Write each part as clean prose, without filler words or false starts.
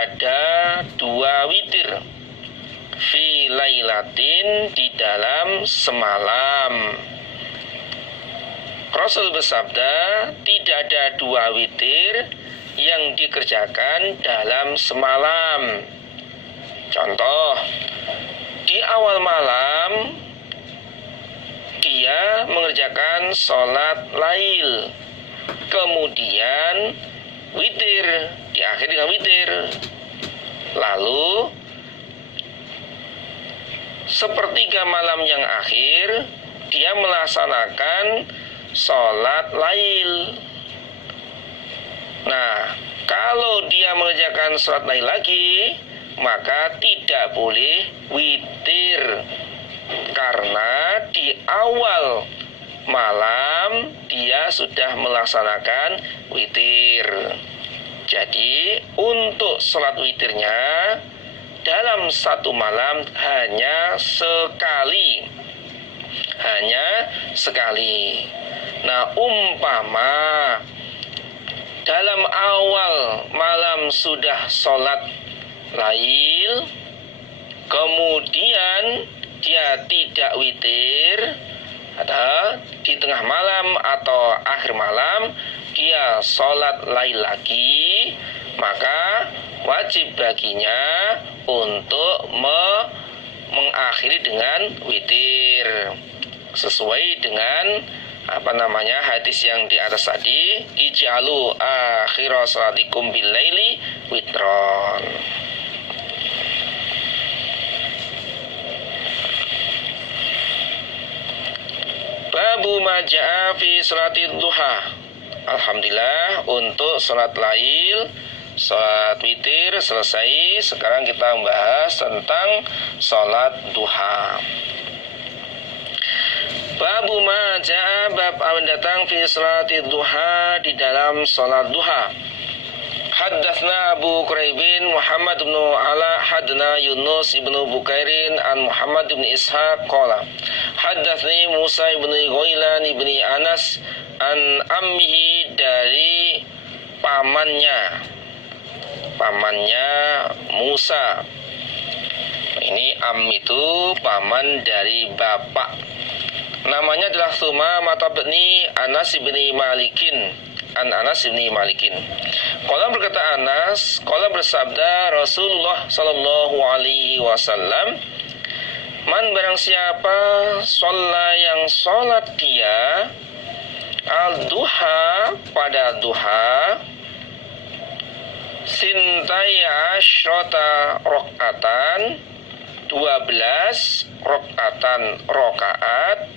ada 2 witir fi lailatin, di dalam semalam. Rasul bersabda, tidak ada 2 witir yang dikerjakan dalam semalam. Contoh, di awal malam dia mengerjakan sholat lail, kemudian witir, diakhiri dengan witir. Lalu sepertiga malam yang akhir dia melaksanakan sholat lail. Nah, kalau dia mengerjakan sholat lail lagi, maka tidak boleh witir, karena di awal malam dia sudah melaksanakan witir. Jadi untuk sholat witirnya dalam satu malam hanya sekali. Nah, umpama dalam awal malam sudah sholat lail, kemudian dia tidak witir, atau di tengah malam atau akhir malam dia sholat lail lagi, maka wajib baginya untuk mengakhiri dengan witir, sesuai dengan hadis yang di atas tadi, ij'alu akhira salatikum bil laili witron. Babu maja'a fi salatid duha. Alhamdulillah, untuk salat lail, salat witir selesai. Sekarang kita membahas tentang salat duha. Babu maja'a, bab datang fi salatid duha, di dalam salat duha. Haddatsna Abu Quraibin Muhammad bin Ala hadna Yunus ibn Bukairin an Muhammad bin Ishaq qala haddatsni Musa ibn Ghailan ibn Anas an ammihi, dari pamannya Musa. Ini am itu paman dari bapak. Namanya adalah Sumamah bin Anas bin Malikin, an Anas bin Malikin. Qala, berkata Anas, qala bersabda Rasulullah sallallahu alaihi wasallam, man barang siapa sholla yang sholat dia al-duha, pada duha, sintai asyrota rokatan, 12 rokaat,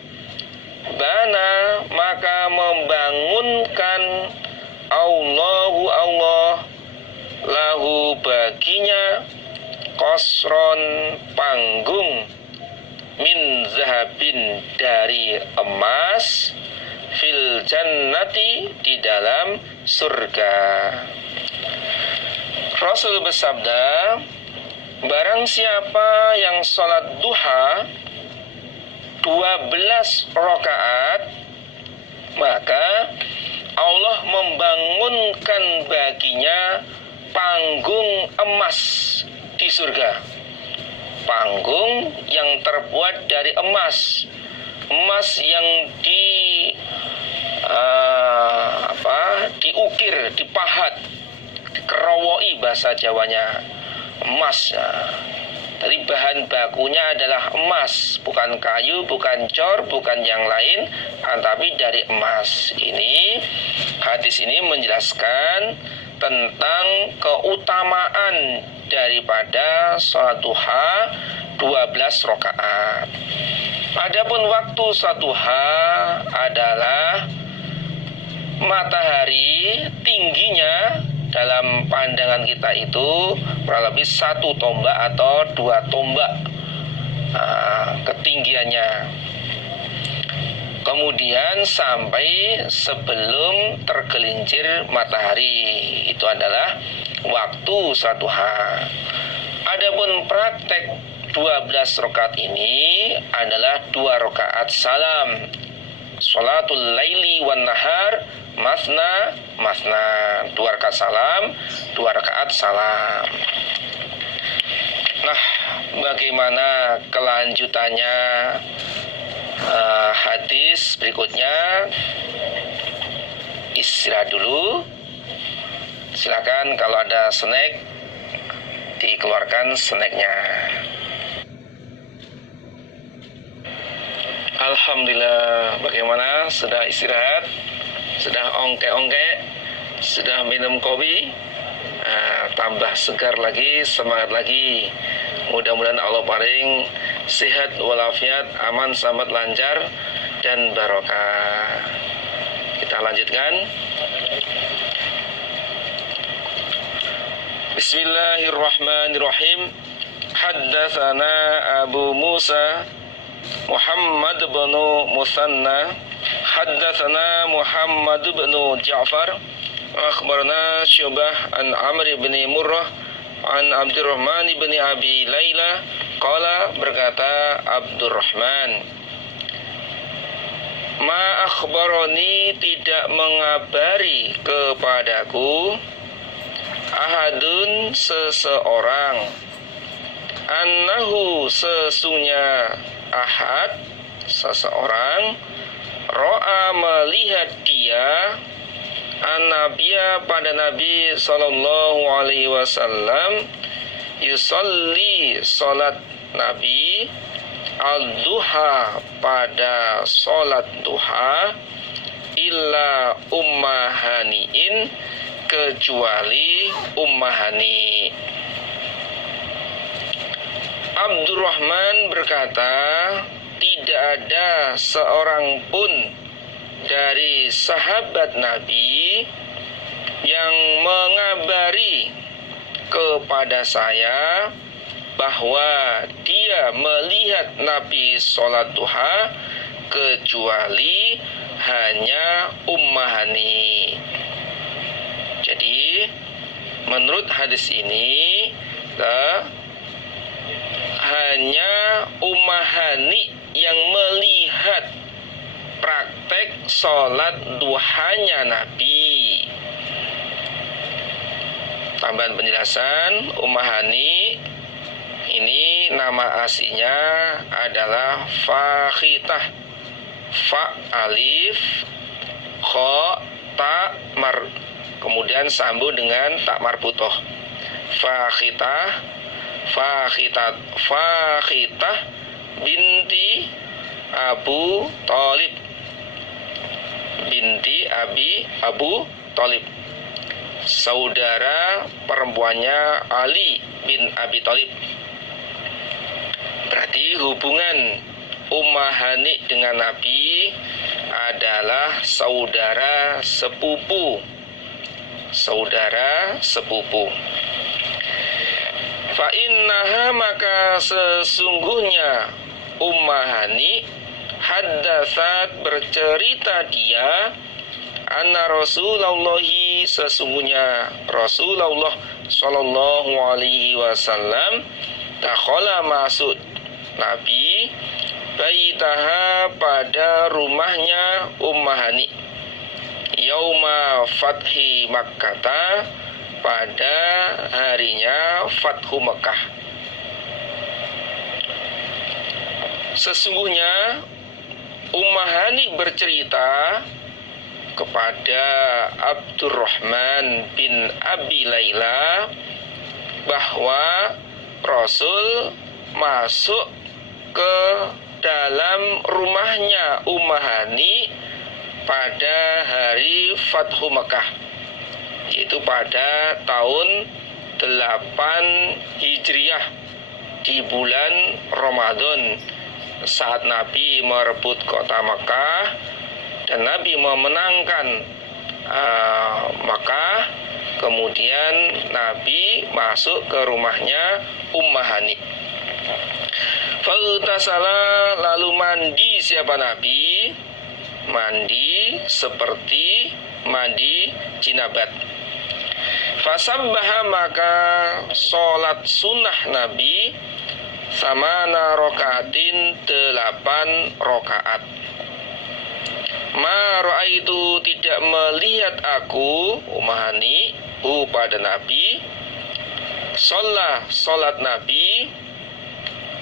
bana, maka membangunkan Allah lahu baginya qasron, panggung, min zahabin, dari emas, fil jannati, di dalam surga. Rasul bersabda, barang siapa yang sholat duha 12 rakaat, maka Allah membangunkan baginya panggung emas di surga. Panggung yang terbuat dari emas yang diukir, dipahat, dikerowoi bahasa Jawanya, emas. Jadi bahan bakunya adalah emas, bukan kayu, bukan cor, bukan yang lain, tapi dari emas. Hadis ini menjelaskan tentang keutamaan daripada sholat duha 12 rakaat. Adapun waktu sholat duha adalah matahari tingginya dalam pandangan kita itu kurang lebih 1 tombak atau 2 tombak ketinggiannya. Kemudian sampai sebelum tergelincir matahari, itu adalah waktu sholat duha. Adapun praktek 12 rakaat ini adalah 2 rakaat salam, sholatul laili wan nahar masna masna, 2 rakaat salam, 2 rakaat salam. Nah, bagaimana kelanjutannya hadis berikutnya? Istirahat dulu. Silakan kalau ada snack dikeluarkan snacknya. Alhamdulillah, bagaimana? Sudah istirahat? Sudah ongke-ongke? Sudah minum kopi? Tambah segar lagi, semangat lagi. Mudah-mudahan Allah paling sehat walafiat, aman, selamat, lancar, dan barokah. Kita lanjutkan. Bismillahirrahmanirrahim. Haddatsana Abu Musa Muhammad bin Musanna, haddatsana Muhammad bin Ja'far, akhbarana Syu'bah an Amr bin Murrah an Abdurrahman bin Abi Laila, qala, berkata Abdurrahman, ma akhbarani, tidak mengabari kepadaku, ahadun, seseorang, annahu, sesungguhnya ahad, seseorang, ro'a, melihat dia, an-nabiyya, pada Nabi sallallahu alaihi wasallam, yusalli, salat Nabi, al-duha, pada salat duha, illa ummahaniin, kecuali ummahani. Abdurrahman berkata, tidak ada seorang pun dari sahabat Nabi yang mengabari kepada saya bahwa dia melihat Nabi sholat duha kecuali hanya ummahani. Jadi menurut hadis ini hanya ummahani yang melihat praktek sholat duhanya Nabi. Tambahan penjelasan, ummahani ini nama aslinya adalah Fakhitah, fa alif, kha ta mar, kemudian sambung dengan tak marbutoh. Fakhitah binti Abu Thalib, binti Abu Thalib, saudara perempuannya Ali bin Abi Thalib. Berarti hubungan ummahani dengan Nabi adalah saudara sepupu. Fa innaha, maka sesungguhnya ummahani, haddatsat, bercerita dia, anna Rasulullahi, sesungguhnya Rasulullah sallallahu alaihi wasallam, dakhala, masuk Nabi, baitaha, pada rumahnya ummahani, yauma fathi Makkah, pada harinya Fathu Mekah. Sesungguhnya ummahani bercerita kepada Abdurrahman bin Abi Laila bahwa Rasul masuk ke dalam rumahnya ummahani pada hari Fathu Mekah, yaitu pada tahun 8 Hijriah di bulan Ramadan, saat Nabi merebut kota Makkah dan Nabi memenangkan Makkah. Kemudian Nabi masuk ke rumahnya ummahani. Faghtasala, lalu mandi siapa Nabi? Mandi seperti mandi jinabat. Fasabbaha, maka sholat sunnah Nabi, samana rokaatin, 8 rokaat. Ma ra'aitu tidak melihat aku Ummahani pada Nabi solat Nabi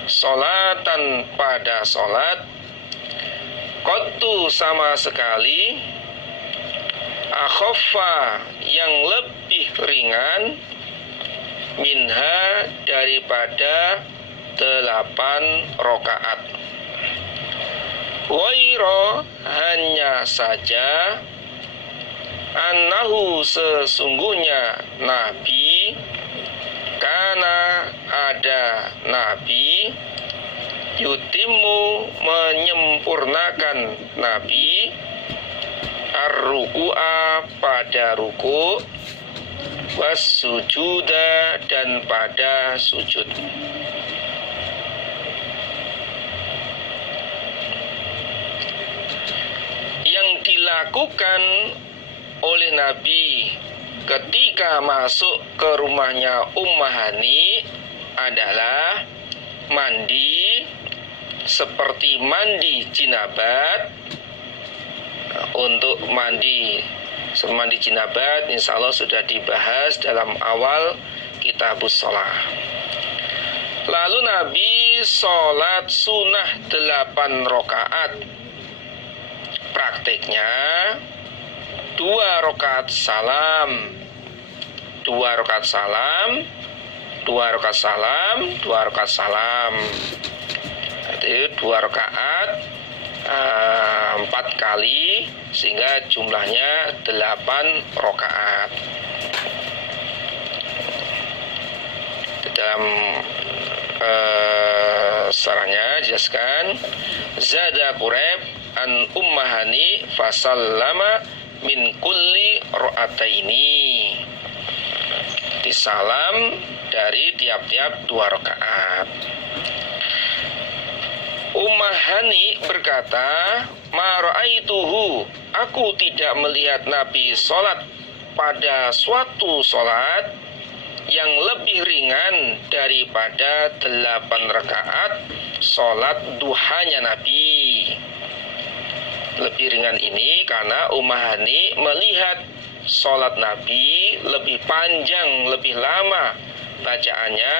solatan pada solat qattu sama sekali akhaffa yang lebih ringan minha daripada 8 rakaat. Wairo hanya saja annahu sesungguhnya Nabi karena ada Nabi yutimu menyempurnakan Nabi ar-ruku'a pada ruku' was sujuda dan pada sujud. Yang dilakukan oleh Nabi ketika masuk ke rumahnya Ummahani adalah mandi seperti mandi jinabat. Untuk mandi jinabat insya Allah sudah dibahas dalam awal kitabus sholah. Lalu Nabi sholat sunnah 8 rakaat. Prakteknya 2 rakaat salam, 2 rakaat salam, 2 rakaat salam, 2 rakaat salam. Jadi 2 rakaat 4 kali sehingga jumlahnya 8 rakaat. Dalam sarahnya jelaskan zada Quraib an Ummahani fasallama min kulli ra'ataini. Disalam dari tiap-tiap 2 rakaat. Ummahani berkata, ma ra'aituhu, aku tidak melihat Nabi sholat pada suatu sholat yang lebih ringan daripada 8 rakaat sholat duhanya Nabi. Lebih ringan ini karena Ummahani melihat sholat Nabi lebih panjang, lebih lama bacaannya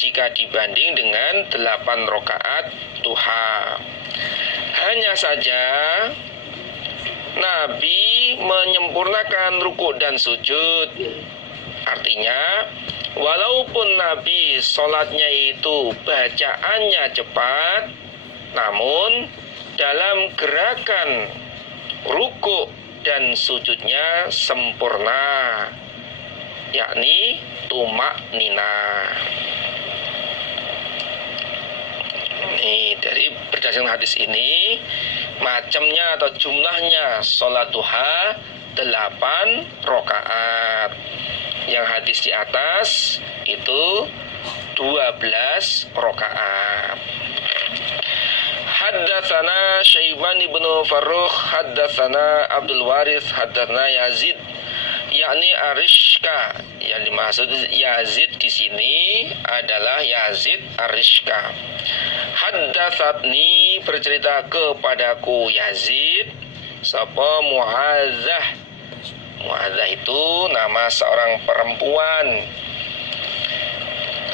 jika dibanding dengan 8 rakaat duha. Hanya saja Nabi menyempurnakan rukuk dan sujud. Artinya walaupun Nabi sholatnya itu bacaannya cepat, namun dalam gerakan rukuk dan sujudnya sempurna, yakni tumak nina. Nih, dari berdasarkan hadis ini macamnya atau jumlahnya sholat duha 8 rakaat. Yang hadis di atas itu 12 rakaat. Haddatsana Syaiban ibnu Farrukh, haddatsana Abdul Waris, haddatsana Yazid yakni Arishka. Yang dimaksud Yazid di sini adalah Yazid Arishka. Haddatsatni bercerita kepadaku Yazid sapa Mu'adzah. Mu'adzah itu nama seorang perempuan.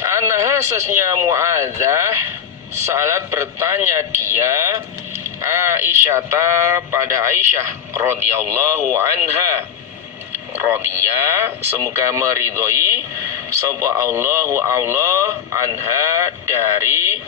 Anahasasnya Mu'adzah salat bertanya dia Aisyata pada Aisyah radhiyallahu anha. Radhiya semoga meridhoi sapa Allahu Allah anha dari